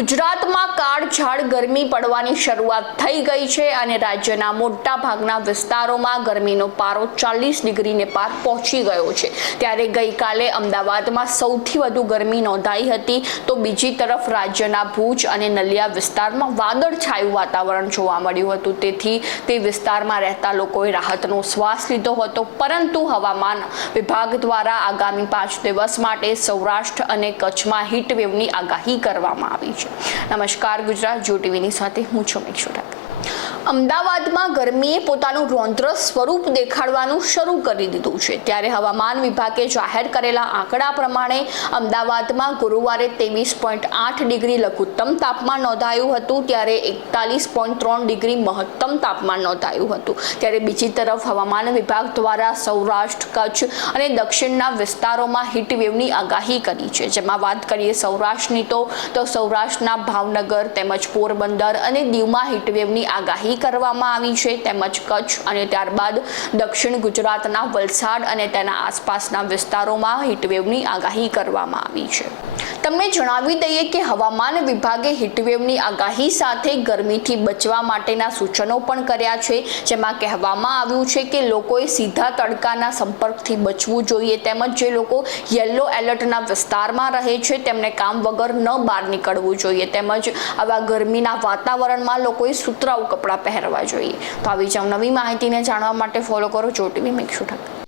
ગુજરાતમાં કાળઝાળ ગરમી પડવાની શરૂઆત થઈ ગઈ છે અને રાજ્યના મોટા ભાગના વિસ્તારોમાં ગરમીનો પારો ચાલીસ ડિગ્રીને પાર પહોંચી ગયો છે. ત્યારે ગઈકાલે અમદાવાદમાં સૌથી વધુ ગરમી નોંધાઈ હતી. તો બીજી તરફ રાજ્યના ભુજ અને નલિયા વિસ્તારમાં વાદળછાયું વાતાવરણ જોવા મળ્યું હતું. તેથી તે વિસ્તારમાં રહેતા લોકોએ રાહતનો શ્વાસ લીધો હતો. પરંતુ હવામાન વિભાગ દ્વારા આગામી પાંચ દિવસ માટે સૌરાષ્ટ્ર અને કચ્છમાં હીટવેવની આગાહી કરવામાં આવી છે. નમસ્કાર ગુજરાત જો ટીવીની સાથે હું છું મેક્ષુ ઠાકર. અમદાવાદમાં ગરમીએ પોતાનું રૌદ્ર સ્વરૂપ દેખાડવાનું શરૂ કરી દીધું છે. ત્યારે હવામાન વિભાગે જાહેર કરેલા આંકડા પ્રમાણે અમદાવાદમાં ગુરુવારે ત્રેવીસ પોઈન્ટ આઠ ડિગ્રી લઘુત્તમ તાપમાન નોંધાયું હતું, ત્યારે એકતાલીસ પોઈન્ટ ત્રણ ડિગ્રી મહત્તમ તાપમાન નોંધાયું હતું. ત્યારે બીજી તરફ હવામાન વિભાગ દ્વારા સૌરાષ્ટ્ર, કચ્છ અને દક્ષિણના વિસ્તારોમાં હીટવેવની આગાહી કરી છે. જેમાં વાત કરીએ સૌરાષ્ટ્રની તો તો સૌરાષ્ટ્રના ભાવનગર, તેમજ પોરબંદર અને દીવમાં હીટવેવની આગાહી કરવામાં આવી છે તેમજ કચ્છ અને ત્યારબાદ દક્ષિણ ગુજરાતના વલસાડ અને તેના આસપાસના વિસ્તારોમાં હીટવેવની આગાહી કરવામાં આવી છે. તમને જણાવી દઈએ કે હવામાન વિભાગે હીટવેવની આગાહી સાથે ગરમીથી બચવા માટેના સૂચનો પણ કર્યા છે, જેમાં કહેવામાં આવ્યું છે કે લોકોએ સીધા તડકાના સંપર્કથી બચવું જોઈએ તેમજ જે લોકો યલો એલર્ટના વિસ્તારમાં રહે છે તેમને કામ વગર ન બહાર નીકળવું જોઈએ તેમજ આવા ગરમીના વાતાવરણમાં લોકોએ સુતરાઉ કપડાં પહેરવા જોઈએ. તો આવી જ નવી માહિતીને જાણવા માટે ફોલો કરો. જો ટીવી મેક્ષુ ઠાકર